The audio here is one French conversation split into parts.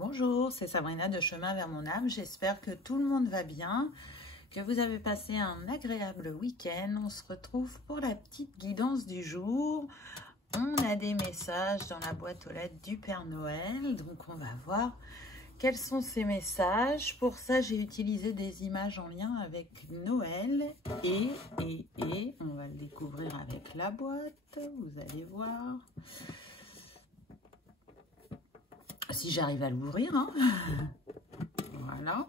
Bonjour, c'est Sabrina de Chemin vers mon âme. J'espère que tout le monde va bien, que vous avez passé un agréable week-end. On se retrouve pour la petite guidance du jour. On a des messages dans la boîte aux lettres du Père Noël. Donc, on va voir quels sont ces messages. Pour ça, j'ai utilisé des images en lien avec Noël. Et on va le découvrir avec la boîte. Vous allez voir. Si j'arrive à l'ouvrir, hein. Voilà.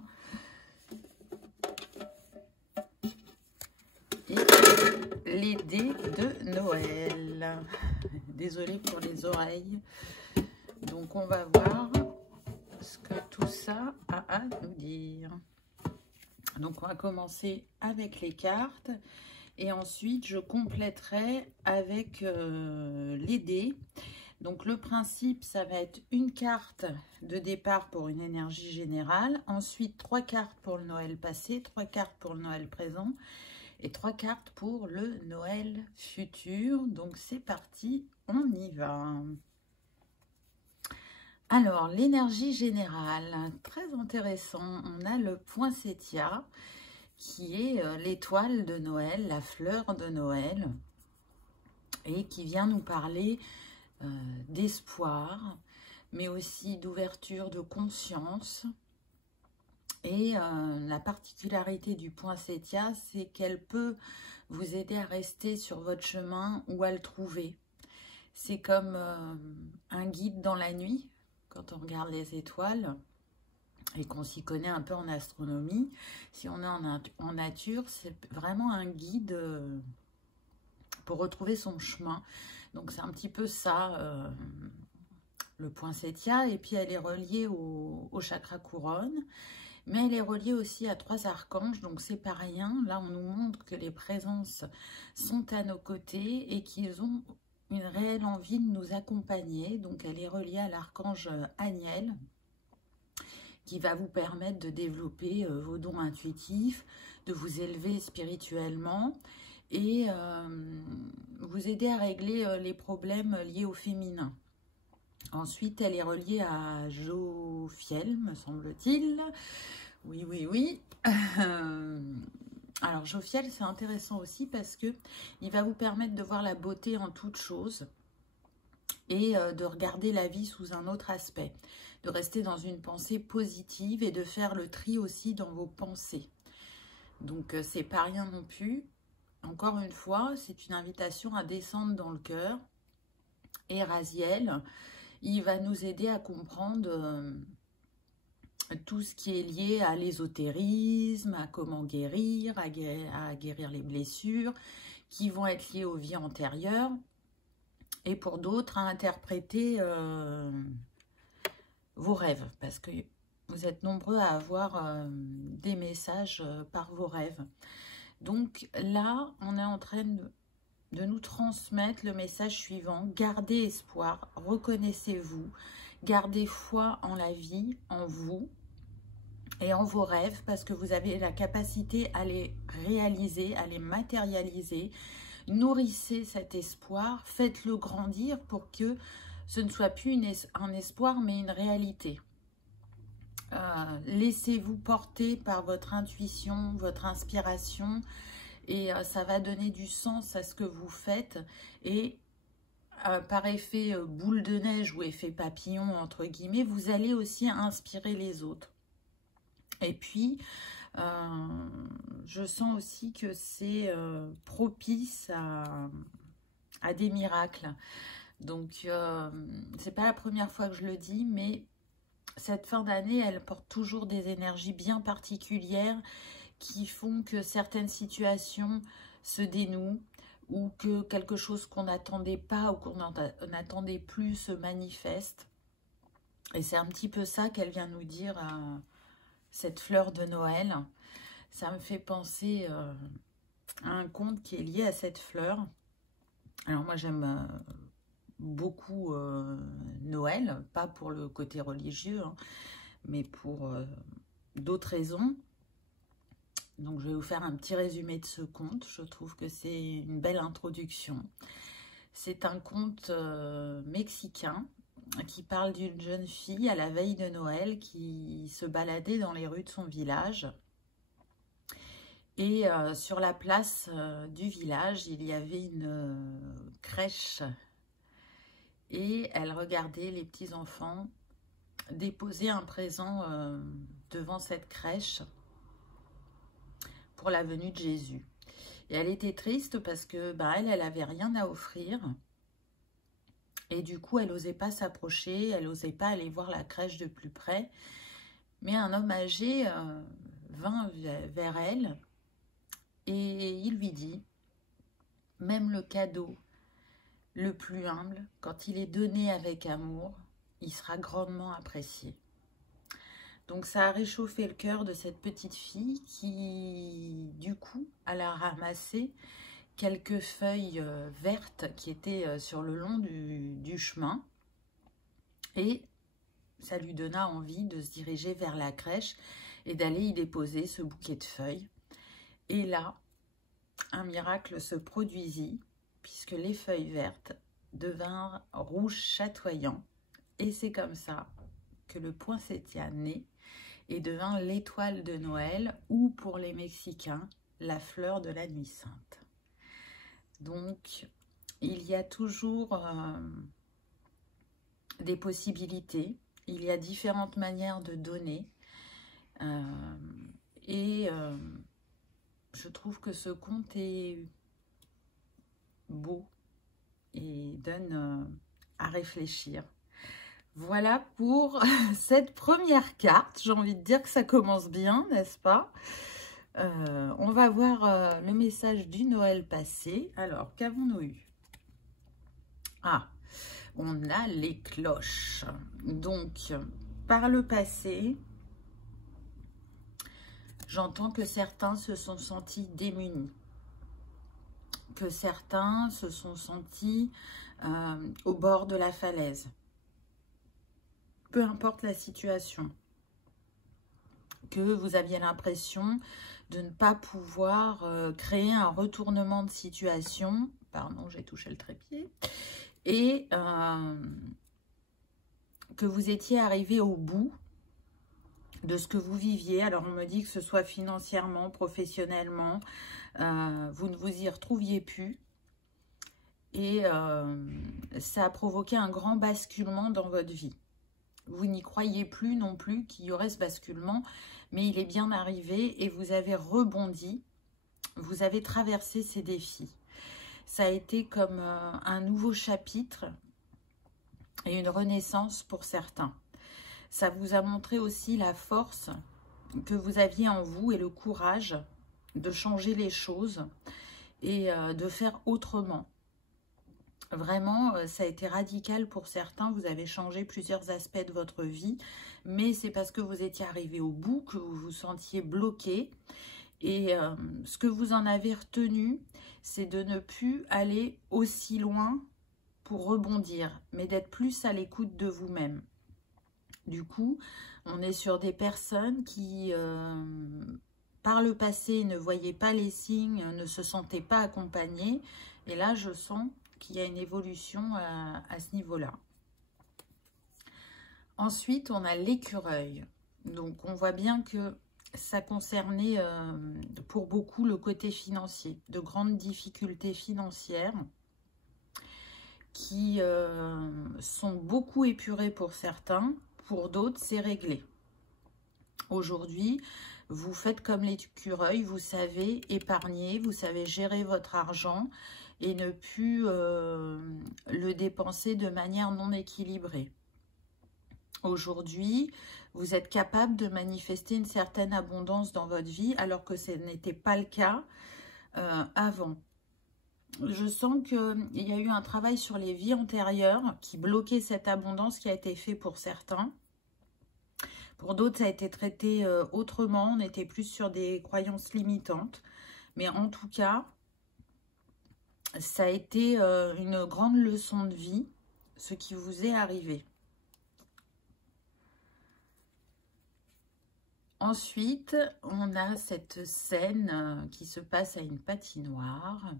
Et les dés de Noël. Désolée pour les oreilles. Donc, on va voir ce que tout ça a à nous dire. Donc, on va commencer avec les cartes. Et ensuite, je compléterai avec les dés. Donc, le principe, ça va être une carte de départ pour une énergie générale. Ensuite, 3 cartes pour le Noël passé, 3 cartes pour le Noël présent et 3 cartes pour le Noël futur. Donc, c'est parti, on y va. Alors, l'énergie générale, très intéressant. On a le poinsettia qui est l'étoile de Noël, la fleur de Noël et qui vient nous parler d'espoir, mais aussi d'ouverture de conscience. Et la particularité du poinsettia, c'est qu'elle peut vous aider à rester sur votre chemin ou à le trouver. C'est comme un guide dans la nuit, quand on regarde les étoiles et qu'on s'y connaît un peu en astronomie. Si on est en nature, c'est vraiment un guide pour retrouver son chemin. Donc, c'est un petit peu ça, le poinsettia. Et puis, elle est reliée au chakra couronne. Mais elle est reliée aussi à 3 archanges. Donc, c'est pas rien. Là, on nous montre que les présences sont à nos côtés et qu'ils ont une réelle envie de nous accompagner. Donc, elle est reliée à l'archange Aniel, qui va vous permettre de développer vos dons intuitifs, de vous élever spirituellement et vous aider à régler les problèmes liés au féminin. Ensuite, elle est reliée à Jophiel, me semble-t-il. Oui, oui, oui. Alors, Jophiel, c'est intéressant aussi parce que il va vous permettre de voir la beauté en toute chose et de regarder la vie sous un autre aspect, de rester dans une pensée positive et de faire le tri aussi dans vos pensées. Donc, c'est pas rien non plus. Encore une fois, c'est une invitation à descendre dans le cœur. Et Raziel, il va nous aider à comprendre tout ce qui est lié à l'ésotérisme, à comment guérir, à guérir les blessures qui vont être liées aux vies antérieures. Et pour d'autres, à interpréter vos rêves. Parce que vous êtes nombreux à avoir des messages par vos rêves. Donc là, on est en train de nous transmettre le message suivant. Gardez espoir, reconnaissez-vous, gardez foi en la vie, en vous et en vos rêves, parce que vous avez la capacité à les réaliser, à les matérialiser. Nourrissez cet espoir, faites-le grandir pour que ce ne soit plus un espoir, mais une réalité. Laissez-vous porter par votre intuition, votre inspiration, et ça va donner du sens à ce que vous faites. Et par effet boule de neige ou effet papillon, entre guillemets, vous allez aussi inspirer les autres. Et puis, je sens aussi que c'est propice à des miracles. Donc, c'est pas la première fois que je le dis, mais cette fin d'année, elle porte toujours des énergies bien particulières qui font que certaines situations se dénouent ou que quelque chose qu'on n'attendait pas ou qu'on n'attendait plus se manifeste. Et c'est un petit peu ça qu'elle vient nous dire, cette fleur de Noël. Ça me fait penser à un conte qui est lié à cette fleur. Alors moi, j'aime beaucoup Noël, pas pour le côté religieux, hein, mais pour d'autres raisons. Donc, je vais vous faire un petit résumé de ce conte. Je trouve que c'est une belle introduction. C'est un conte mexicain qui parle d'une jeune fille à la veille de Noël qui se baladait dans les rues de son village. Et sur la place du village, il y avait une crèche. Et elle regardait les petits-enfants déposer un présent devant cette crèche pour la venue de Jésus. Et elle était triste parce que elle avait rien à offrir. Et du coup, elle n'osait pas s'approcher, elle n'osait pas aller voir la crèche de plus près. Mais un homme âgé vint vers elle et il lui dit, même le cadeau le plus humble, quand il est donné avec amour, il sera grandement apprécié. Donc ça a réchauffé le cœur de cette petite fille qui, du coup, elle a ramassé quelques feuilles vertes qui étaient sur le long du chemin. Et ça lui donna envie de se diriger vers la crèche et d'aller y déposer ce bouquet de feuilles. Et là, un miracle se produisit, puisque les feuilles vertes devinrent rouges chatoyants. Et c'est comme ça que le poinsettia naît et devint l'étoile de Noël, ou pour les Mexicains, la fleur de la nuit sainte. Donc, il y a toujours des possibilités, il y a différentes manières de donner, je trouve que ce conte est beau et donne à réfléchir. Voilà pour cette première carte. J'ai envie de dire que ça commence bien, n'est-ce pas? On va voir le message du Noël passé. Alors, qu'avons-nous eu? Ah, on a les cloches. Donc, par le passé, j'entends que certains se sont sentis démunis, que certains se sont sentis au bord de la falaise. Peu importe la situation, que vous aviez l'impression de ne pas pouvoir créer un retournement de situation. Pardon, j'ai touché le trépied. Et que vous étiez arrivé au bout de ce que vous viviez. Alors, on me dit que ce soit financièrement, professionnellement, vous ne vous y retrouviez plus. Et ça a provoqué un grand basculement dans votre vie. Vous n'y croyez plus non plus qu'il y aurait ce basculement, mais il est bien arrivé et vous avez rebondi, vous avez traversé ces défis. Ça a été comme un nouveau chapitre et une renaissance pour certains. Ça vous a montré aussi la force que vous aviez en vous et le courage de changer les choses et de faire autrement. Vraiment, ça a été radical pour certains. Vous avez changé plusieurs aspects de votre vie, mais c'est parce que vous étiez arrivé au bout, que vous vous sentiez bloqué. Et ce que vous en avez retenu, c'est de ne plus aller aussi loin pour rebondir, mais d'être plus à l'écoute de vous-même. Du coup, on est sur des personnes qui, par le passé, ne voyaient pas les signes, ne se sentaient pas accompagnées. Et là, je sens qu'il y a une évolution à ce niveau-là. Ensuite, on a l'écureuil. Donc, on voit bien que ça concernait pour beaucoup le côté financier. De grandes difficultés financières qui sont beaucoup épurées pour certains. Pour d'autres, c'est réglé. Aujourd'hui, vous faites comme l'écureuil, vous savez épargner, vous savez gérer votre argent et ne plus le dépenser de manière non équilibrée. Aujourd'hui, vous êtes capable de manifester une certaine abondance dans votre vie alors que ce n'était pas le cas avant. Je sens qu'il y a eu un travail sur les vies antérieures qui bloquait cette abondance qui a été fait pour certains. Pour d'autres, ça a été traité autrement. On était plus sur des croyances limitantes. Mais en tout cas, ça a été une grande leçon de vie, ce qui vous est arrivé. Ensuite, on a cette scène qui se passe à une patinoire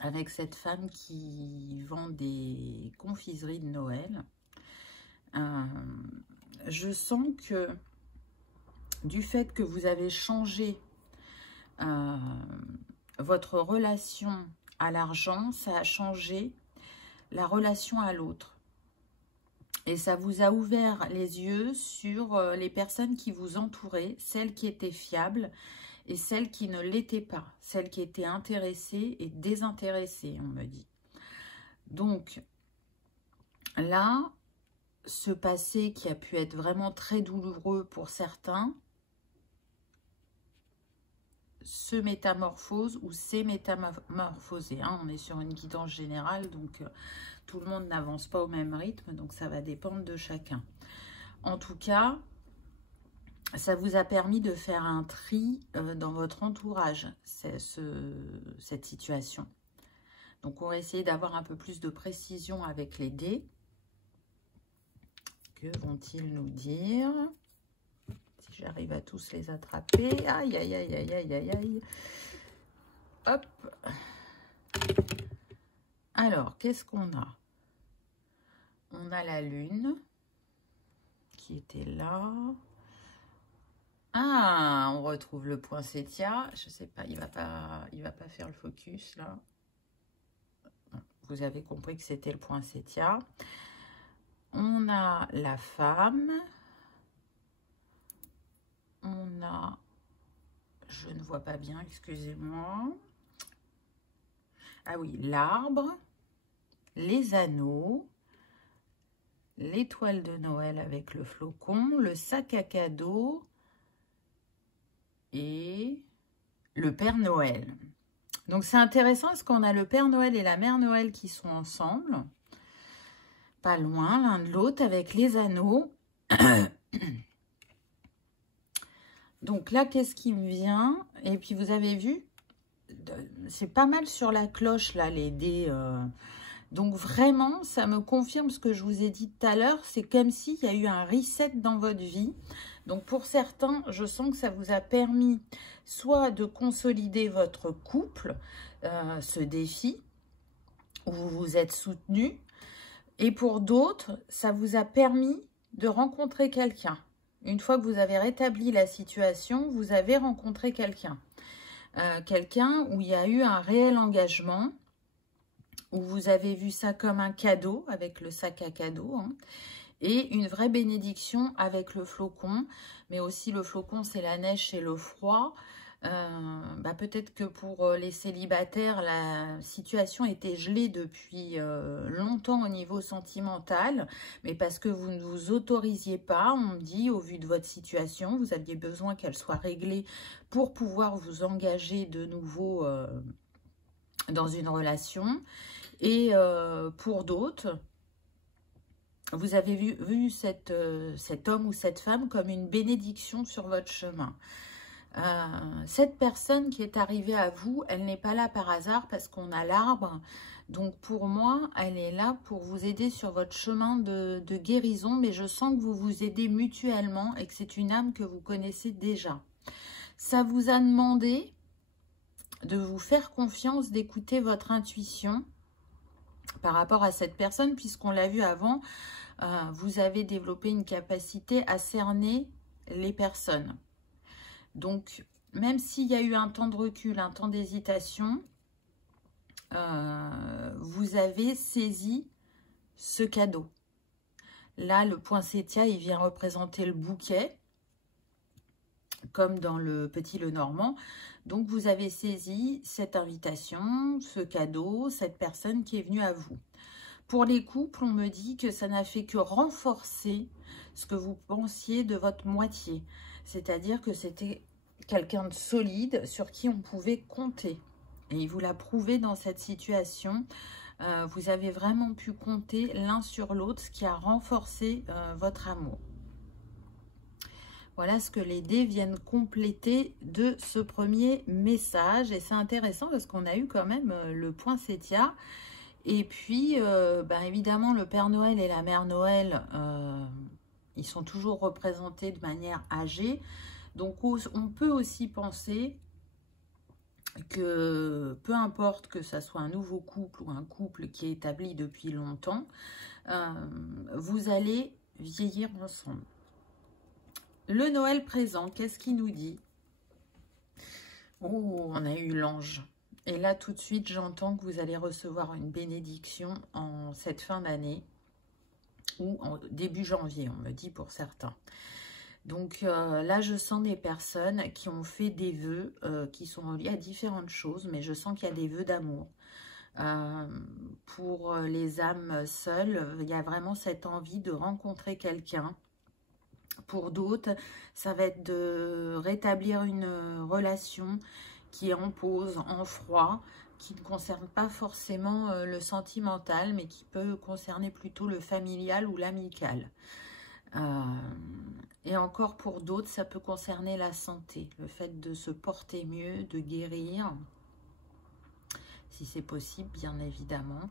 avec cette femme qui vend des confiseries de Noël. Je sens que du fait que vous avez changé votre relation à l'argent, ça a changé la relation à l'autre. Et ça vous a ouvert les yeux sur les personnes qui vous entouraient, celles qui étaient fiables et celles qui ne l'étaient pas, celles qui étaient intéressées et désintéressées, on me dit. Donc là, ce passé qui a pu être vraiment très douloureux pour certains, se métamorphose ou s'est métamorphosé. Hein. On est sur une guidance générale, donc tout le monde n'avance pas au même rythme, donc ça va dépendre de chacun. En tout cas, ça vous a permis de faire un tri dans votre entourage, cette situation. Donc on va essayer d'avoir un peu plus de précision avec les dés. Que vont-ils nous dire ? Si j'arrive à tous les attraper. Aïe, aïe, aïe, aïe, aïe, aïe, aïe. Hop. Alors, qu'est-ce qu'on a? On a la lune qui était là. Ah, on retrouve le poinsettia. Je sais pas, il va pas faire le focus là. Vous avez compris que c'était le poinsettia. On a la femme. On a, je ne vois pas bien, excusez-moi. Ah oui, l'arbre, les anneaux, l'étoile de Noël avec le flocon, le sac à cadeaux et le Père Noël. Donc c'est intéressant parce qu'on a le Père Noël et la Mère Noël qui sont ensemble, pas loin l'un de l'autre avec les anneaux. Donc là, qu'est-ce qui me vient? Et puis vous avez vu, c'est pas mal sur la cloche là, les dés. Donc vraiment, ça me confirme ce que je vous ai dit tout à l'heure. C'est comme s'il y a eu un reset dans votre vie. Donc pour certains, je sens que ça vous a permis soit de consolider votre couple, ce défi, où vous vous êtes soutenu. Et pour d'autres, ça vous a permis de rencontrer quelqu'un. Une fois que vous avez rétabli la situation, vous avez rencontré quelqu'un. Quelqu'un où il y a eu un réel engagement, où vous avez vu ça comme un cadeau avec le sac à cadeaux, hein, et une vraie bénédiction avec le flocon. Mais aussi le flocon, c'est la neige et le froid. Peut-être que pour les célibataires, la situation était gelée depuis longtemps au niveau sentimental, mais parce que vous ne vous autorisiez pas, on me dit, au vu de votre situation, vous aviez besoin qu'elle soit réglée pour pouvoir vous engager de nouveau dans une relation. Et pour d'autres, vous avez vu cet homme ou cette femme comme une bénédiction sur votre chemin. Cette personne qui est arrivée à vous, elle n'est pas là par hasard parce qu'on a l'arbre. Donc pour moi, elle est là pour vous aider sur votre chemin de guérison. Mais je sens que vous vous aidez mutuellement et que c'est une âme que vous connaissez déjà. Ça vous a demandé de vous faire confiance, d'écouter votre intuition par rapport à cette personne, puisqu'on l'a vu avant, vous avez développé une capacité à cerner les personnes. Donc, même s'il y a eu un temps de recul, un temps d'hésitation, vous avez saisi ce cadeau. Là, le poinsettia, il vient représenter le bouquet, comme dans le Petit Lenormand. Donc, vous avez saisi cette invitation, ce cadeau, cette personne qui est venue à vous. Pour les couples, on me dit que ça n'a fait que renforcer ce que vous pensiez de votre moitié. C'est-à-dire que c'était quelqu'un de solide sur qui on pouvait compter. Et il vous l'a prouvé dans cette situation. Vous avez vraiment pu compter l'un sur l'autre, ce qui a renforcé votre amour. Voilà ce que les dés viennent compléter de ce premier message. Et c'est intéressant parce qu'on a eu quand même le poinsettia. Et puis, évidemment, le Père Noël et la Mère Noël, ils sont toujours représentés de manière âgée. Donc, on peut aussi penser que peu importe que ça soit un nouveau couple ou un couple qui est établi depuis longtemps, vous allez vieillir ensemble. Le Noël présent, qu'est-ce qu'il nous dit? Oh, on a eu l'ange. Et là, tout de suite, j'entends que vous allez recevoir une bénédiction en cette fin d'année ou en début janvier, on me dit pour certains. Donc là, je sens des personnes qui ont fait des vœux qui sont liés à différentes choses, mais je sens qu'il y a des vœux d'amour. Pour les âmes seules, il y a vraiment cette envie de rencontrer quelqu'un. Pour d'autres, ça va être de rétablir une relation qui est en pause, en froid, qui ne concerne pas forcément le sentimental, mais qui peut concerner plutôt le familial ou l'amical. Et encore pour d'autres, ça peut concerner la santé, le fait de se porter mieux, de guérir, si c'est possible, bien évidemment.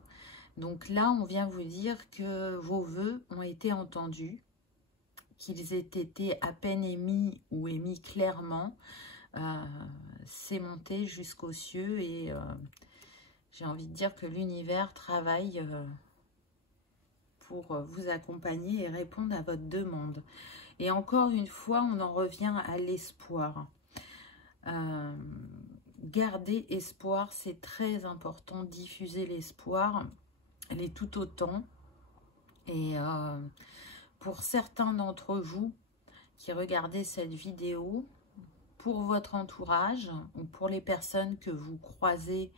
Donc là, on vient vous dire que vos vœux ont été entendus, qu'ils aient été à peine émis ou émis clairement, c'est monté jusqu'aux cieux et j'ai envie de dire que l'univers travaille pour vous accompagner et répondre à votre demande. Et encore une fois, on en revient à l'espoir. Garder espoir, c'est très important. Diffuser l'espoir, elle est tout autant. Et pour certains d'entre vous qui regardez cette vidéo, pour votre entourage ou pour les personnes que vous croisez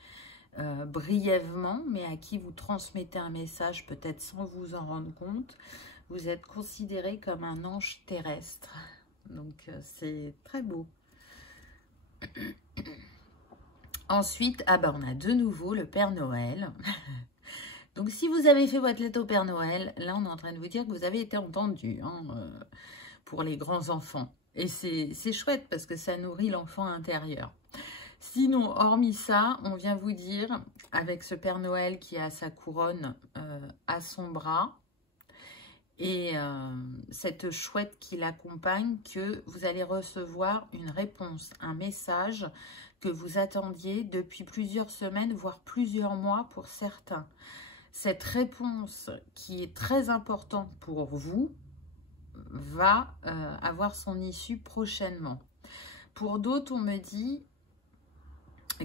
brièvement, mais à qui vous transmettez un message peut-être sans vous en rendre compte, vous êtes considéré comme un ange terrestre. Donc c'est très beau. Ensuite, on a de nouveau le Père Noël. Donc si vous avez fait votre lettre au Père Noël, là on est en train de vous dire que vous avez été entendu pour les grands enfants. Et c'est chouette parce que ça nourrit l'enfant intérieur. Sinon, hormis ça, on vient vous dire, avec ce Père Noël qui a sa couronne à son bras, et cette chouette qui l'accompagne, que vous allez recevoir une réponse, un message que vous attendiez depuis plusieurs semaines, voire plusieurs mois pour certains. Cette réponse qui est très importante pour vous va avoir son issue prochainement. Pour d'autres, on me dit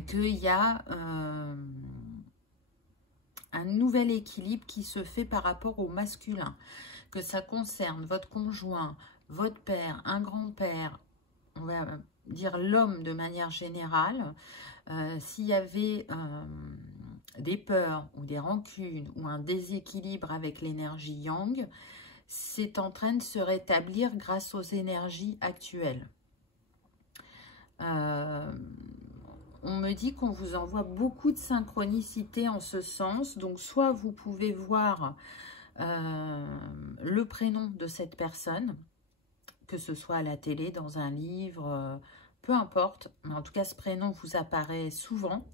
qu'il y a un nouvel équilibre qui se fait par rapport au masculin, que ça concerne votre conjoint, votre père, un grand-père, on va dire l'homme de manière générale. S'il y avait des peurs ou des rancunes ou un déséquilibre avec l'énergie yang, c'est en train de se rétablir grâce aux énergies actuelles. On me dit qu'on vous envoie beaucoup de synchronicité en ce sens. Donc, soit vous pouvez voir le prénom de cette personne, que ce soit à la télé, dans un livre, peu importe. Mais en tout cas, ce prénom vous apparaît souvent.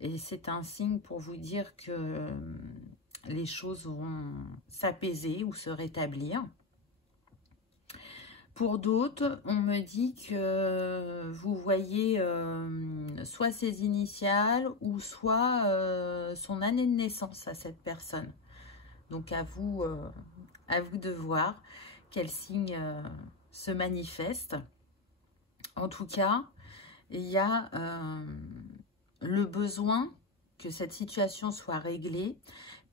Et c'est un signe pour vous dire que les choses vont s'apaiser ou se rétablir. Pour d'autres, on me dit que vous voyez soit ses initiales ou soit son année de naissance à cette personne. Donc à vous de voir quel signe se manifeste. En tout cas, il y a le besoin que cette situation soit réglée,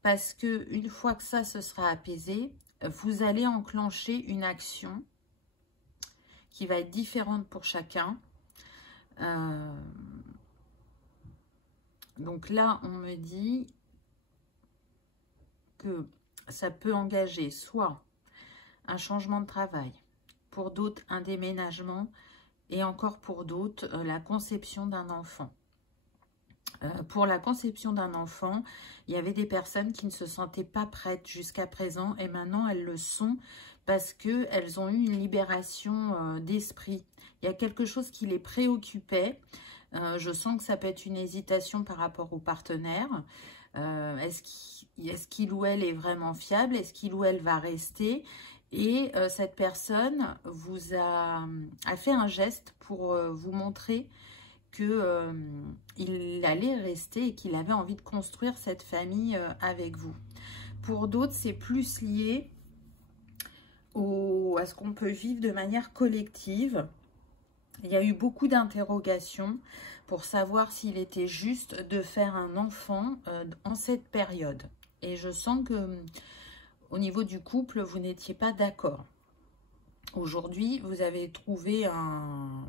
parce que une fois que ça se sera apaisé, vous allez enclencher une action qui va être différente pour chacun. Donc là, on me dit que ça peut engager soit un changement de travail, pour d'autres un déménagement, et encore pour d'autres la conception d'un enfant. Pour la conception d'un enfant, il y avait des personnes qui ne se sentaient pas prêtes jusqu'à présent, et maintenant elles le sont parce qu'elles ont eu une libération d'esprit. Il y a quelque chose qui les préoccupait. Je sens que ça peut être une hésitation par rapport au partenaire. Est-ce qu'il ou elle est vraiment fiable? Est-ce qu'il ou elle va rester? Et cette personne vous a fait un geste pour vous montrer qu'il allait rester et qu'il avait envie de construire cette famille avec vous. Pour d'autres, c'est plus lié à ce qu'on peut vivre de manière collective. Il y a eu beaucoup d'interrogations pour savoir s'il était juste de faire un enfant en cette période. Et je sens que au niveau du couple, vous n'étiez pas d'accord. Aujourd'hui, vous avez trouvé un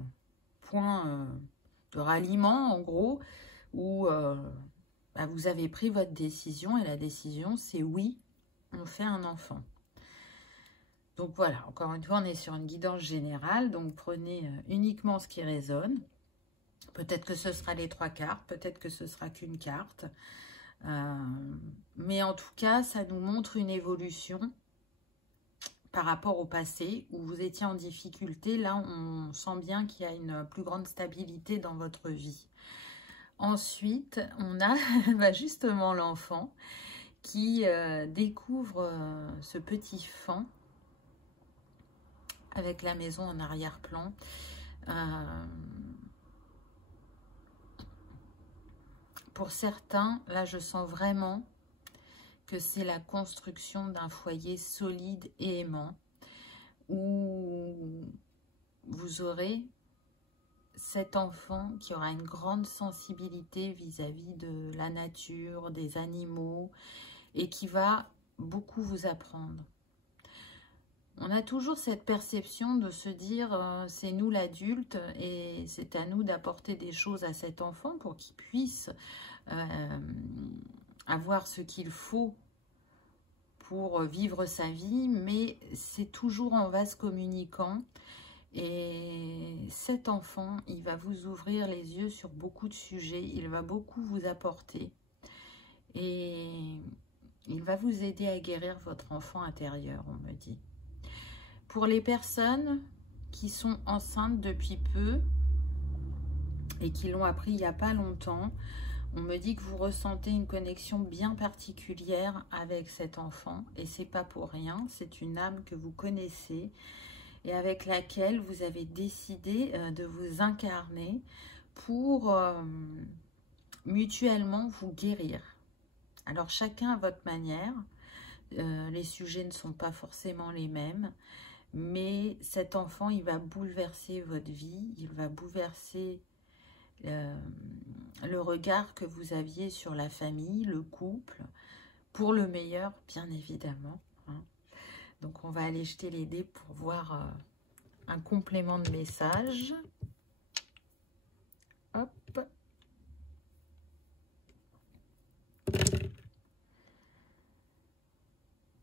point de ralliement, en gros, où vous avez pris votre décision. Et la décision, c'est oui, on fait un enfant. Donc voilà, encore une fois, on est sur une guidance générale. Donc prenez uniquement ce qui résonne. Peut-être que ce sera les 3 cartes, peut-être que ce sera qu'une carte. Mais en tout cas, ça nous montre une évolution par rapport au passé où vous étiez en difficulté. Là, on sent bien qu'il y a une plus grande stabilité dans votre vie. Ensuite, on a justement l'enfant qui découvre ce petit fan avec la maison en arrière-plan. Pour certains, là, je sens vraiment que c'est la construction d'un foyer solide et aimant, où vous aurez cet enfant qui aura une grande sensibilité vis-à-vis de la nature, des animaux, et qui va beaucoup vous apprendre. On a toujours cette perception de se dire c'est nous l'adulte et c'est à nous d'apporter des choses à cet enfant pour qu'il puisse avoir ce qu'il faut pour vivre sa vie, mais c'est toujours en vase communicant. Et cet enfant, il va vous ouvrir les yeux sur beaucoup de sujets, il va beaucoup vous apporter et il va vous aider à guérir votre enfant intérieur, on me dit. Pour les personnes qui sont enceintes depuis peu et qui l'ont appris il n'y a pas longtemps, on me dit que vous ressentez une connexion bien particulière avec cet enfant et c'est pas pour rien, c'est une âme que vous connaissez et avec laquelle vous avez décidé de vous incarner pour mutuellement vous guérir. Alors chacun à votre manière, les sujets ne sont pas forcément les mêmes, mais cet enfant, il va bouleverser votre vie, il va bouleverser le regard que vous aviez sur la famille, le couple, pour le meilleur, bien évidemment. Hein. Donc, on va aller jeter les dés pour voir un complément de message. Hop.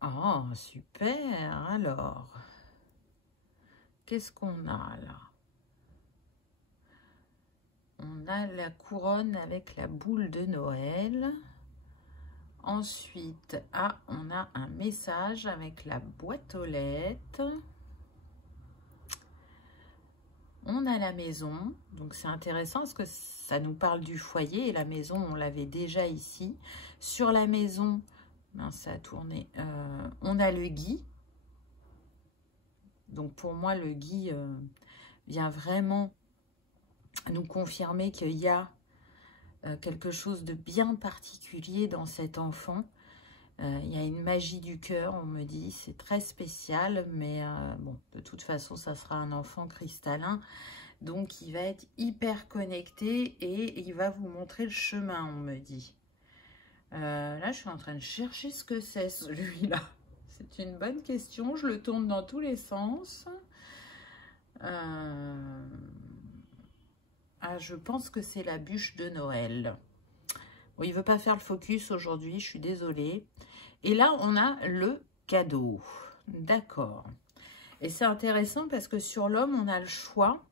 Oh, super. Alors, qu'est-ce qu'on a là? On a la couronne avec la boule de Noël. Ensuite, on a un message avec la boîte aux lettres. On a la maison. Donc, c'est intéressant parce que ça nous parle du foyer. Et la maison, on l'avait déjà ici. Sur la maison, ça a tourné. On a le gui. Donc, pour moi, le gui vient vraiment nous confirmer qu'il y a quelque chose de bien particulier dans cet enfant. Il y a une magie du cœur, on me dit, c'est très spécial, mais bon, de toute façon, ça sera un enfant cristallin, donc il va être hyper connecté et il va vous montrer le chemin, on me dit. Là, je suis en train de chercher ce que c'est, celui-là. C'est une bonne question, je le tourne dans tous les sens. Je pense que c'est la bûche de Noël. Bon, il ne veut pas faire le focus aujourd'hui, je suis désolée. Et là, on a le cadeau. D'accord. Et c'est intéressant parce que sur l'homme, on a le choix,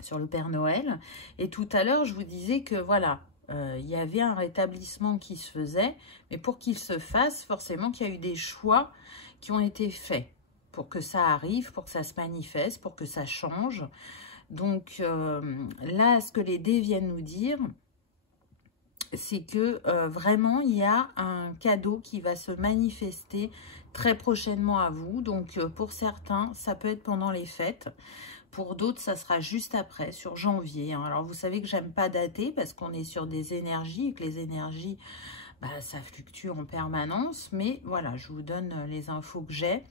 sur le Père Noël. Et tout à l'heure, je vous disais que voilà, il y avait un rétablissement qui se faisait. Mais pour qu'il se fasse, forcément qu'il y a eu des choix qui ont été faits pour que ça arrive, pour que ça se manifeste, pour que ça change. Donc là, ce que les dés viennent nous dire, c'est que vraiment, il y a un cadeau qui va se manifester très prochainement à vous. Donc, pour certains, ça peut être pendant les fêtes. Pour d'autres, ça sera juste après, sur janvier. Hein. Alors, vous savez que j'aime pas dater parce qu'on est sur des énergies et que les énergies, ça fluctue en permanence. Mais voilà, je vous donne les infos que j'ai.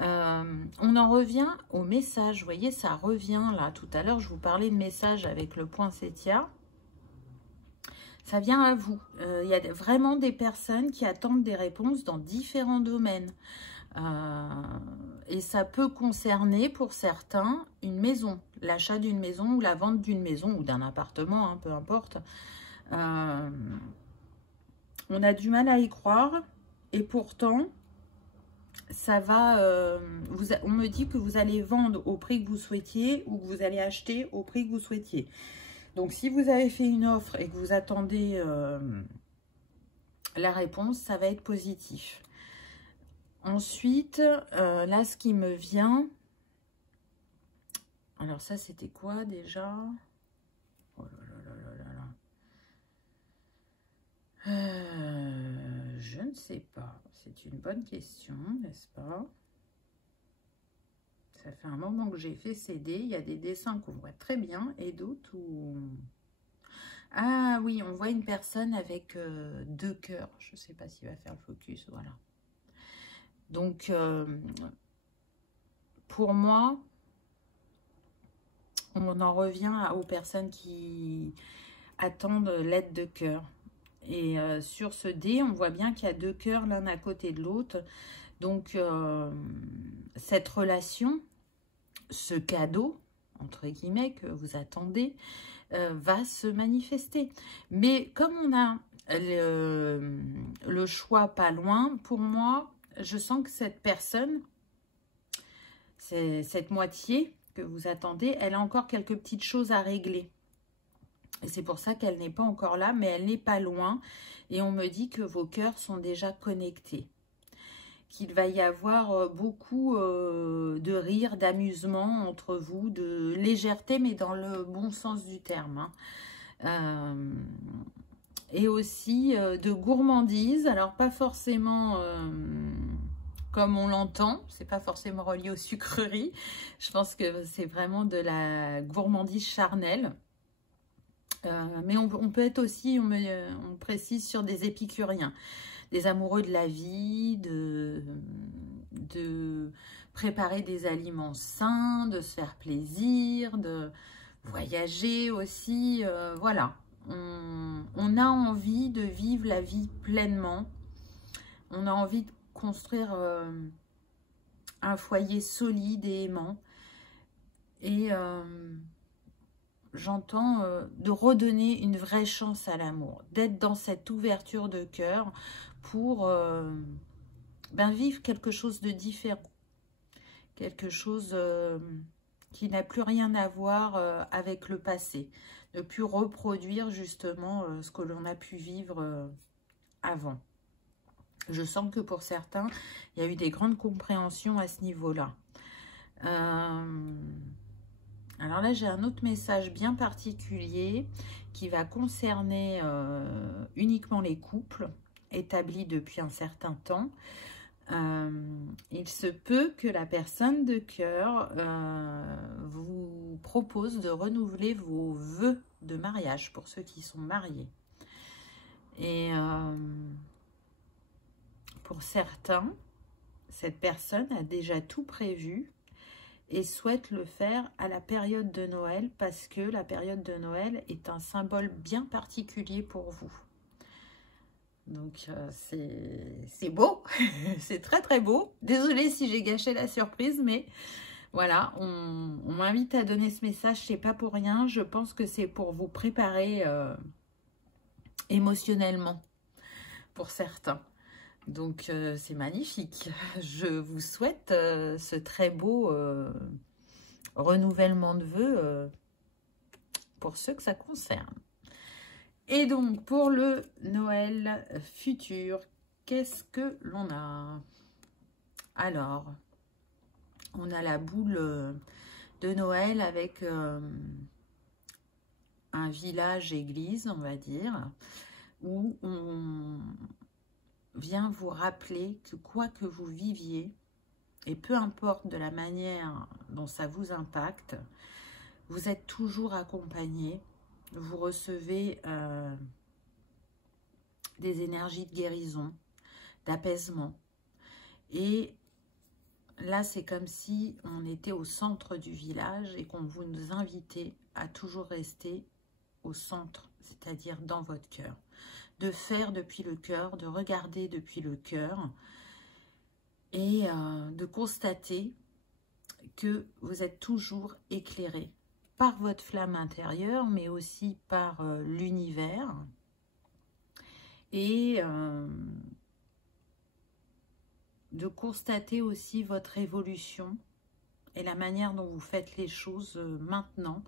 On en revient au message. Vous voyez, ça revient là. Tout à l'heure, je vous parlais de message avec le poinsettia. Ça vient à vous. Il y a vraiment des personnes qui attendent des réponses dans différents domaines. Et ça peut concerner pour certains une maison, l'achat d'une maison ou la vente d'une maison ou d'un appartement, hein, peu importe. On a du mal à y croire et pourtant ça va, on me dit que vous allez vendre au prix que vous souhaitiez ou que vous allez acheter au prix que vous souhaitiez. Donc si vous avez fait une offre et que vous attendez la réponse, ça va être positif. Ensuite, là, ce qui me vient... Alors ça, c'était quoi déjà? Oh là là là là là. Je ne sais pas. C'est une bonne question, n'est-ce pas? Ça fait un moment que j'ai fait CD. Il y a des dessins qu'on voit très bien et d'autres où... Ah oui, on voit une personne avec 2 cœurs. Je ne sais pas s'il va faire le focus, voilà. Donc, pour moi, on en revient aux personnes qui attendent l'aide de cœur. Et sur ce dé, on voit bien qu'il y a 2 cœurs l'un à côté de l'autre. Donc, cette relation, ce cadeau, entre guillemets, que vous attendez, va se manifester. Mais comme on a le choix pas loin, pour moi, je sens que cette personne, cette moitié que vous attendez, elle a encore quelques petites choses à régler. Et c'est pour ça qu'elle n'est pas encore là, mais elle n'est pas loin. Et on me dit que vos cœurs sont déjà connectés. Qu'il va y avoir beaucoup de rire, d'amusement entre vous, de légèreté, mais dans le bon sens du terme. Hein. Et aussi de gourmandise. Alors, pas forcément... comme on l'entend, c'est pas forcément relié aux sucreries. Je pense que c'est vraiment de la gourmandise charnelle. Mais on peut être aussi, on précise, sur des épicuriens, des amoureux de la vie, de préparer des aliments sains, de se faire plaisir, de voyager aussi. Voilà, on a envie de vivre la vie pleinement. On a envie de construire un foyer solide et aimant. Et j'entends de redonner une vraie chance à l'amour. D'être dans cette ouverture de cœur pour vivre quelque chose de différent. Quelque chose qui n'a plus rien à voir avec le passé. Ne plus reproduire justement ce que l'on a pu vivre avant. Je sens que pour certains, il y a eu des grandes compréhensions à ce niveau-là. Alors là, j'ai un autre message bien particulier qui va concerner uniquement les couples établis depuis un certain temps. Il se peut que la personne de cœur vous propose de renouveler vos vœux de mariage pour ceux qui sont mariés. Et pour certains, cette personne a déjà tout prévu et souhaite le faire à la période de Noël parce que la période de Noël est un symbole bien particulier pour vous. Donc, c'est beau, c'est très très beau. Désolée si j'ai gâché la surprise, mais voilà, on m'invite à donner ce message, c'est pas pour rien. Je pense que c'est pour vous préparer émotionnellement, pour certains. Donc, c'est magnifique. Je vous souhaite ce très beau renouvellement de vœux pour ceux que ça concerne. Et donc, pour le Noël futur, qu'est-ce que l'on a? Alors, on a la boule de Noël avec un village-église, on va dire, où on vient vous rappeler que quoi que vous viviez, et peu importe de la manière dont ça vous impacte, vous êtes toujours accompagné. Vous recevez des énergies de guérison, d'apaisement. Et là, c'est comme si on était au centre du village et qu'on vous nous invitait à toujours rester au centre, c'est-à-dire dans votre cœur. De faire depuis le cœur, de regarder depuis le cœur et de constater que vous êtes toujours éclairé par votre flamme intérieure, mais aussi par l'univers. Et de constater aussi votre évolution et la manière dont vous faites les choses maintenant,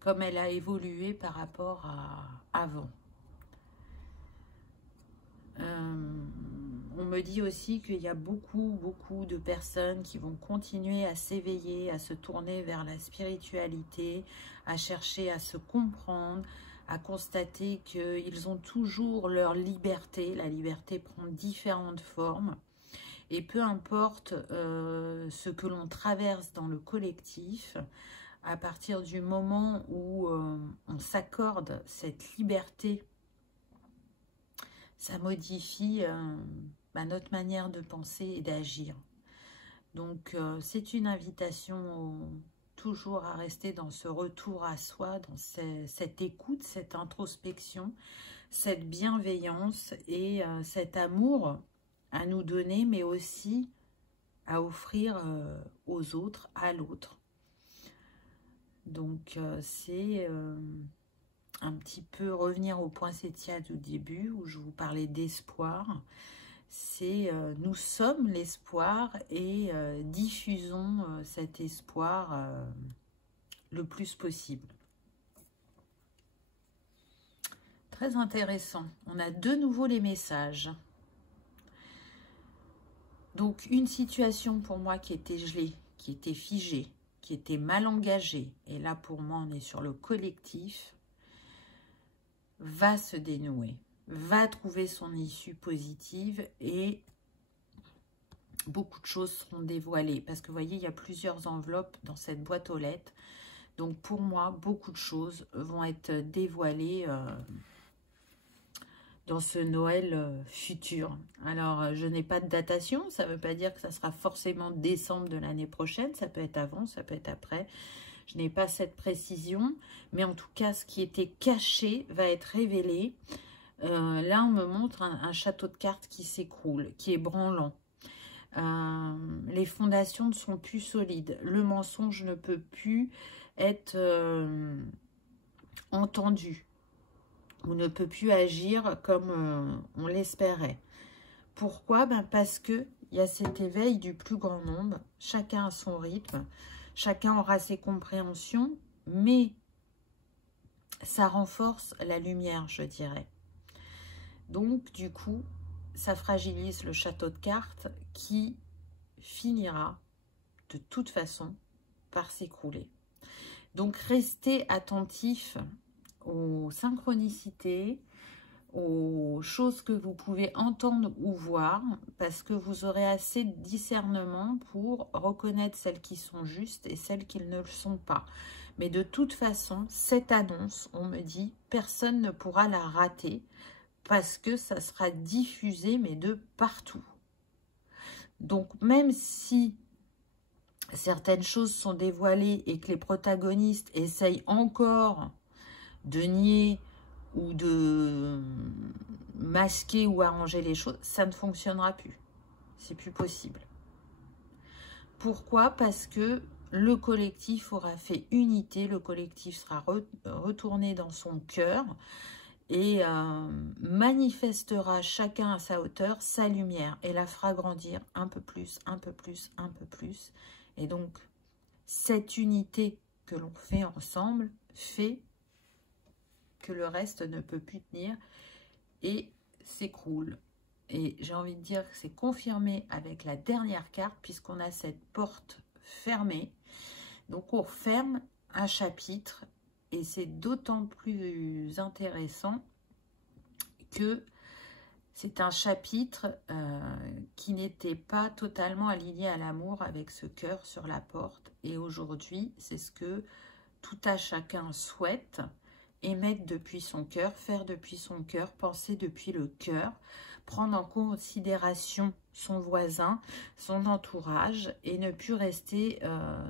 comme elle a évolué par rapport à avant. On me dit aussi qu'il y a beaucoup de personnes qui vont continuer à s'éveiller, à se tourner vers la spiritualité, à chercher à se comprendre, à constater qu'ils ont toujours leur liberté. La liberté prend différentes formes. Et peu importe ce que l'on traverse dans le collectif, à partir du moment où on s'accorde cette liberté, ça modifie notre manière de penser et d'agir. Donc, c'est une invitation toujours à rester dans ce retour à soi, dans cette écoute, cette introspection, cette bienveillance et cet amour à nous donner, mais aussi à offrir aux autres, à l'autre. Donc, c'est un petit peu revenir au poinsettia du début, où je vous parlais d'espoir. C'est nous sommes l'espoir et diffusons cet espoir le plus possible. Très intéressant. On a de nouveau les messages. Donc, une situation pour moi qui était gelée, qui était figée, qui était mal engagée, et là pour moi on est sur le collectif, va se dénouer, va trouver son issue positive et beaucoup de choses seront dévoilées. Parce que vous voyez, il y a plusieurs enveloppes dans cette boîte aux lettres. Donc pour moi, beaucoup de choses vont être dévoilées dans ce Noël futur. Alors, je n'ai pas de datation, ça ne veut pas dire que ça sera forcément décembre de l'année prochaine, ça peut être avant, ça peut être après. Je n'ai pas cette précision, mais en tout cas, ce qui était caché va être révélé. Là, on me montre un château de cartes qui s'écroule, qui est branlant. Les fondations ne sont plus solides. Le mensonge ne peut plus être entendu. On ne peut plus agir comme on l'espérait. Pourquoi? Parce qu'il y a cet éveil du plus grand nombre. Chacun a son rythme. Chacun aura ses compréhensions. Mais ça renforce la lumière, je dirais. Donc, du coup, ça fragilise le château de cartes qui finira de toute façon par s'écrouler. Donc, restez attentifs aux synchronicités, aux choses que vous pouvez entendre ou voir, parce que vous aurez assez de discernement pour reconnaître celles qui sont justes et celles qui ne le sont pas. Mais de toute façon, cette annonce, on me dit, personne ne pourra la rater, parce que ça sera diffusé, mais de partout. Donc, même si certaines choses sont dévoilées et que les protagonistes essayent encore de nier ou de masquer ou arranger les choses, ça ne fonctionnera plus. C'est plus possible. Pourquoi? Parce que le collectif aura fait unité, le collectif sera retourné dans son cœur et manifestera chacun à sa hauteur sa lumière et la fera grandir un peu plus, un peu plus, un peu plus. Et donc, cette unité que l'on fait ensemble fait que le reste ne peut plus tenir et s'écroule. Et j'ai envie de dire que c'est confirmé avec la dernière carte, puisqu'on a cette porte fermée. Donc on ferme un chapitre, et c'est d'autant plus intéressant que c'est un chapitre qui n'était pas totalement aligné à l'amour avec ce cœur sur la porte. Et aujourd'hui, c'est ce que tout à chacun souhaite, émettre depuis son cœur, faire depuis son cœur, penser depuis le cœur, prendre en considération son voisin, son entourage et ne plus rester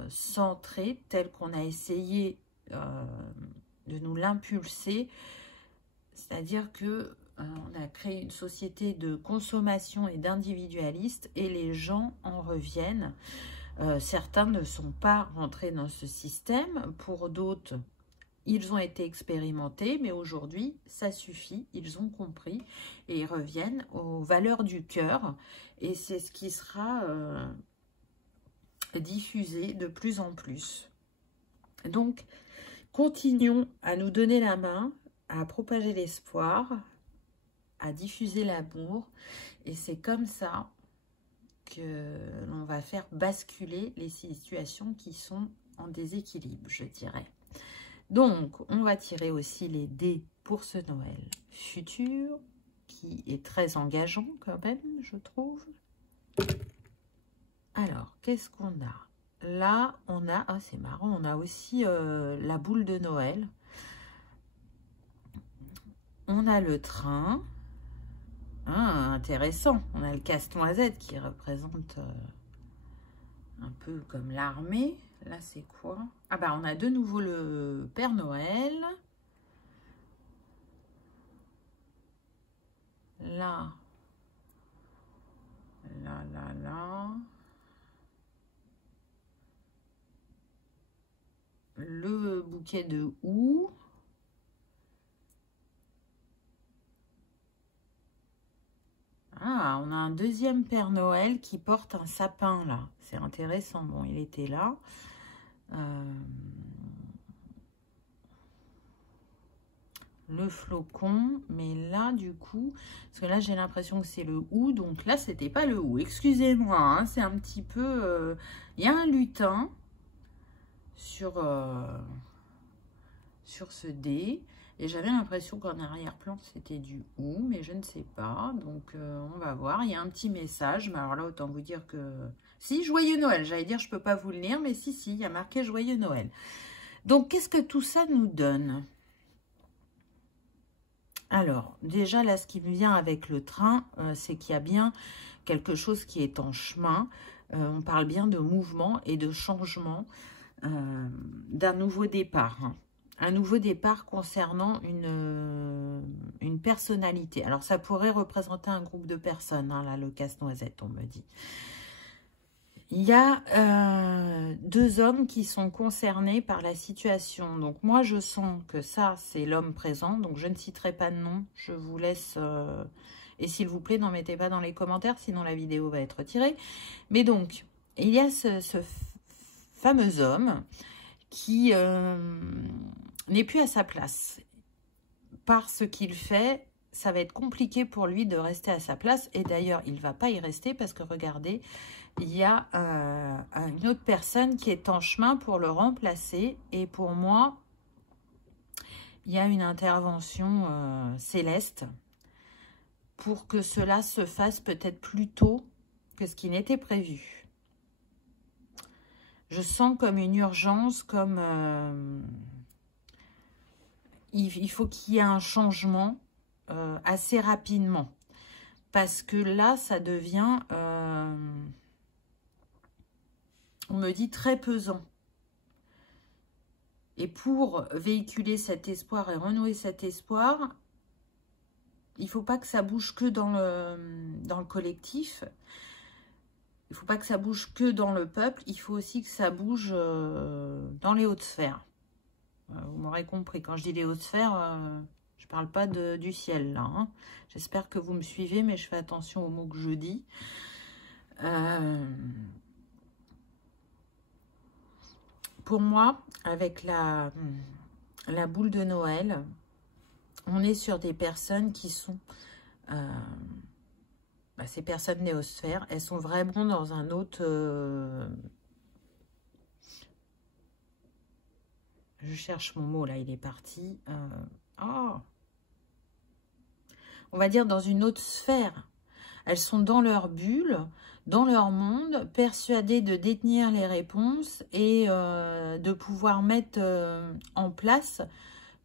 centré tel qu'on a essayé de nous l'impulser. C'est-à-dire que on a créé une société de consommation et d'individualistes et les gens en reviennent. Certains ne sont pas rentrés dans ce système, pour d'autres, ils ont été expérimentés, mais aujourd'hui, ça suffit, ils ont compris et ils reviennent aux valeurs du cœur. Et c'est ce qui sera diffusé de plus en plus. Donc, continuons à nous donner la main, à propager l'espoir, à diffuser l'amour. Et c'est comme ça que l'on va faire basculer les situations qui sont en déséquilibre, je dirais. Donc, on va tirer aussi les dés pour ce Noël futur, qui est très engageant quand même, je trouve. Alors, qu'est-ce qu'on a? Là, on a, ah c'est marrant, on a aussi la boule de Noël. On a le train. Ah, intéressant. On a le casse-noisette qui représente un peu comme l'armée. Là, c'est quoi? Ah bah, on a de nouveau le Père Noël. Là. Là. Le bouquet de houx. Ah, on a un deuxième Père Noël qui porte un sapin, là. C'est intéressant. Bon, il était là. Le flocon. Mais là, du coup... Parce que là, j'ai l'impression que c'est le houx. Donc là, c'était pas le houx. Excusez-moi, hein, c'est un petit peu... Il y a un lutin sur ce dé. Et j'avais l'impression qu'en arrière-plan, c'était du houx, mais je ne sais pas. Donc, on va voir. Il y a un petit message. Mais alors là, autant vous dire que... Si, Joyeux Noël. J'allais dire, je ne peux pas vous le lire, mais si, il y a marqué Joyeux Noël. Donc, qu'est-ce que tout ça nous donne? Alors, déjà, là, ce qui me vient avec le train, c'est qu'il y a bien quelque chose qui est en chemin. On parle bien de mouvement et de changement, d'un nouveau départ, hein. Un nouveau départ concernant une personnalité. Alors, ça pourrait représenter un groupe de personnes, hein, là, le casse-noisette, on me dit. Il y a deux hommes qui sont concernés par la situation. Donc, moi, je sens que ça, c'est l'homme présent. Donc, je ne citerai pas de nom. Je vous laisse... et s'il vous plaît, n'en mettez pas dans les commentaires, sinon la vidéo va être retirée. Mais donc, il y a ce fameux homme qui... n'est plus à sa place. Par ce qu'il fait, ça va être compliqué pour lui de rester à sa place. Et d'ailleurs, il ne va pas y rester parce que, regardez, il y a une autre personne qui est en chemin pour le remplacer. Et pour moi, il y a une intervention céleste pour que cela se fasse peut-être plus tôt que ce qui n'était prévu. Je sens comme une urgence, comme... il faut qu'il y ait un changement assez rapidement. Parce que là, ça devient, on me dit, très pesant. Et pour véhiculer cet espoir et renouer cet espoir, il ne faut pas que ça bouge que dans le collectif. Il ne faut pas que ça bouge que dans le peuple. Il faut aussi que ça bouge dans les hautes sphères. Vous m'aurez compris, quand je dis les hautes sphères, je ne parle pas du ciel, là, hein. J'espère que vous me suivez, mais je fais attention aux mots que je dis. Pour moi, avec la boule de Noël, on est sur des personnes qui sont... ces personnes néosphères, elles sont vraiment dans un autre... Je cherche mon mot, là, il est parti. On va dire dans une autre sphère. Elles sont dans leur bulle, dans leur monde, persuadées de détenir les réponses et de pouvoir mettre en place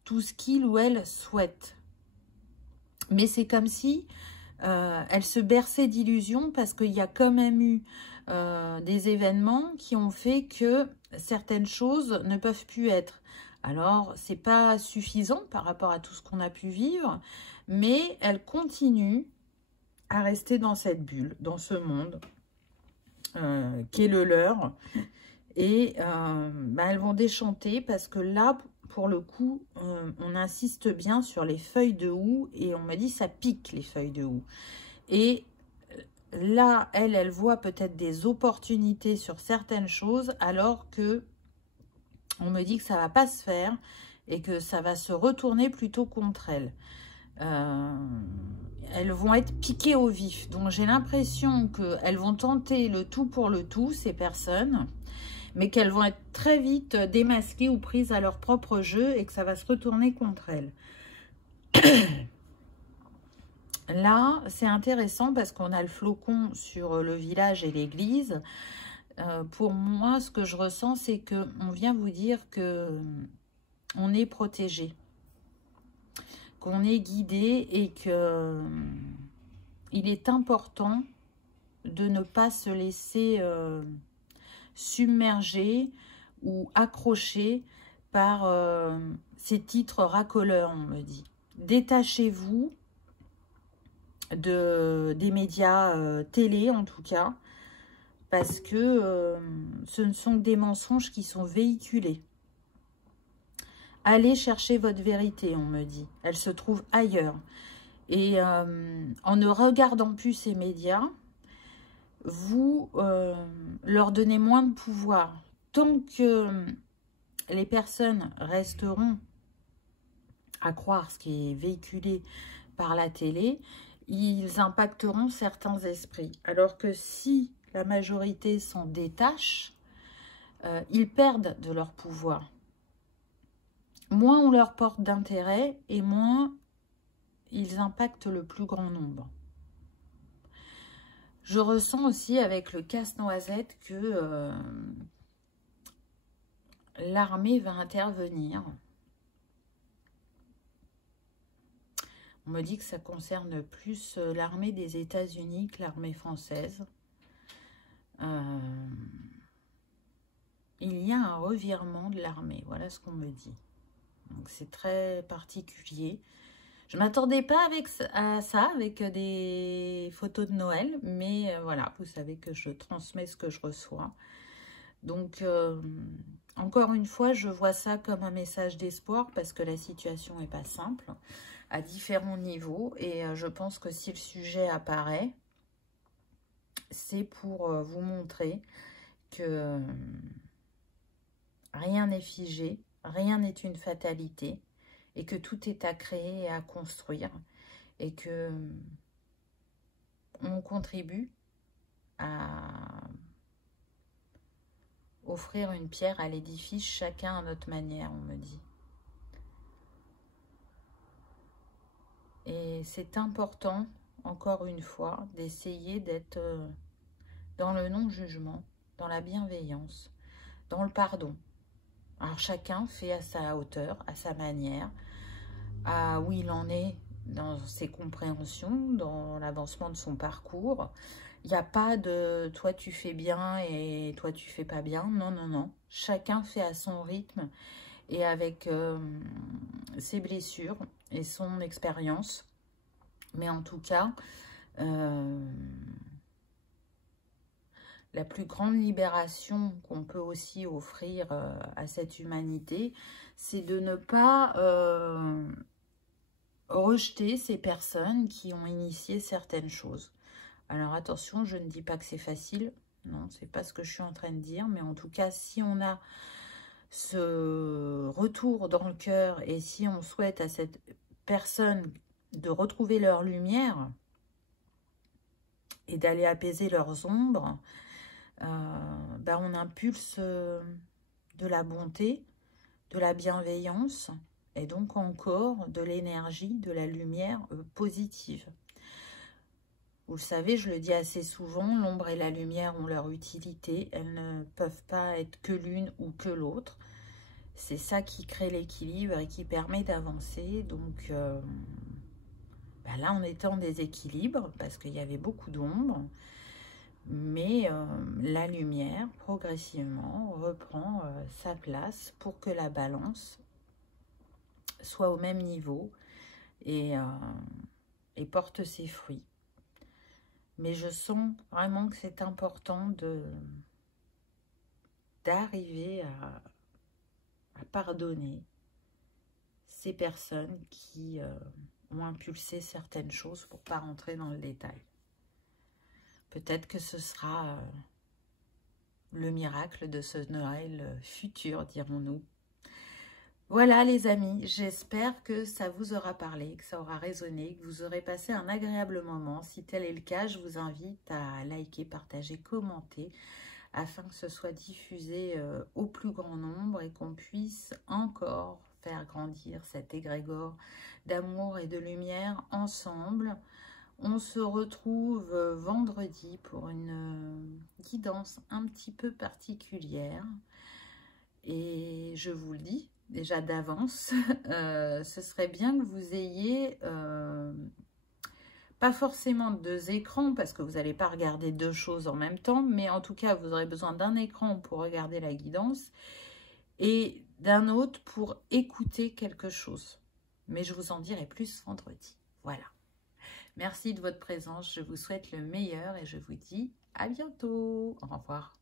tout ce qu'ils ou elles souhaitent. Mais c'est comme si elle se berçait d'illusions parce qu'il y a quand même eu des événements qui ont fait que certaines choses ne peuvent plus être. Alors, c'est pas suffisant par rapport à tout ce qu'on a pu vivre, mais elle continue à rester dans cette bulle, dans ce monde qui est le leur. Et elles vont déchanter parce que là, pour le coup, on insiste bien sur les feuilles de houx et on m'a dit ça pique les feuilles de houx. Et là, elle voit peut-être des opportunités sur certaines choses alors que on me dit que ça va pas se faire et que ça va se retourner plutôt contre elle. Elles vont être piquées au vif. Donc, j'ai l'impression qu'elles vont tenter le tout pour le tout, ces personnes, mais qu'elles vont être très vite démasquées ou prises à leur propre jeu et que ça va se retourner contre elles. Là, c'est intéressant parce qu'on a le flocon sur le village et l'église. Pour moi, ce que je ressens, c'est qu'on vient vous dire que on est protégé, qu'on est guidé et que il est important de ne pas se laisser submerger ou accrocher par ces titres racoleurs, on me dit. Détachez-vous des médias télé, en tout cas, parce que ce ne sont que des mensonges qui sont véhiculés. Allez chercher votre vérité, on me dit. Elle se trouve ailleurs. Et en ne regardant plus ces médias, vous leur donnez moins de pouvoir. Tant que les personnes resteront à croire ce qui est véhiculé par la télé, ils impacteront certains esprits. Alors que si la majorité s'en détache, ils perdent de leur pouvoir. Moins on leur porte d'intérêt et moins ils impactent le plus grand nombre. Je ressens aussi avec le casse-noisette que l'armée va intervenir. On me dit que ça concerne plus l'armée des États-Unis que l'armée française. Il y a un revirement de l'armée, voilà ce qu'on me dit. Donc c'est très particulier. Je ne m'attendais pas à ça avec des photos de Noël, mais voilà, vous savez que je transmets ce que je reçois. Donc, encore une fois, je vois ça comme un message d'espoir parce que la situation n'est pas simple à différents niveaux. Et je pense que si le sujet apparaît, c'est pour vous montrer que rien n'est figé, rien n'est une fatalité et que tout est à créer et à construire et que on contribue à offrir une pierre à l'édifice, chacun à notre manière, on me dit. Et c'est important, encore une fois, d'essayer d'être dans le non-jugement, dans la bienveillance, dans le pardon. Alors chacun fait à sa hauteur, à sa manière, à où il en est dans ses compréhensions, dans l'avancement de son parcours. Il n'y a pas de « toi tu fais bien et toi tu fais pas bien ». Non, non, non. Chacun fait à son rythme et avec ses blessures et son expérience. Mais en tout cas, la plus grande libération qu'on peut aussi offrir à cette humanité, c'est de ne pas rejeter ces personnes qui ont initié certaines choses. Alors attention, je ne dis pas que c'est facile, non, c'est pas ce que je suis en train de dire, mais en tout cas, si on a ce retour dans le cœur et si on souhaite à cette personne de retrouver leur lumière et d'aller apaiser leurs ombres, on impulse de la bonté, de la bienveillance et donc encore de l'énergie, de la lumière positive. Vous le savez, je le dis assez souvent, l'ombre et la lumière ont leur utilité. Elles ne peuvent pas être que l'une ou que l'autre. C'est ça qui crée l'équilibre et qui permet d'avancer. Donc, Ben là, on était en déséquilibre parce qu'il y avait beaucoup d'ombre. Mais la lumière, progressivement, reprend sa place pour que la balance soit au même niveau et porte ses fruits. Mais je sens vraiment que c'est important d'arriver à pardonner ces personnes qui ont impulsé certaines choses pour ne pas rentrer dans le détail. Peut-être que ce sera le miracle de ce Noël futur, dirons-nous. Voilà les amis, j'espère que ça vous aura parlé, que ça aura résonné, que vous aurez passé un agréable moment. Si tel est le cas, je vous invite à liker, partager, commenter, afin que ce soit diffusé au plus grand nombre et qu'on puisse encore faire grandir cet égrégore d'amour et de lumière ensemble. On se retrouve vendredi pour une guidance un petit peu particulière. Et je vous le dis déjà d'avance, ce serait bien que vous ayez pas forcément 2 écrans, parce que vous n'allez pas regarder 2 choses en même temps, mais en tout cas, vous aurez besoin d'un écran pour regarder la guidance et d'un autre pour écouter quelque chose. Mais je vous en dirai plus vendredi. Voilà. Merci de votre présence, je vous souhaite le meilleur et je vous dis à bientôt. Au revoir.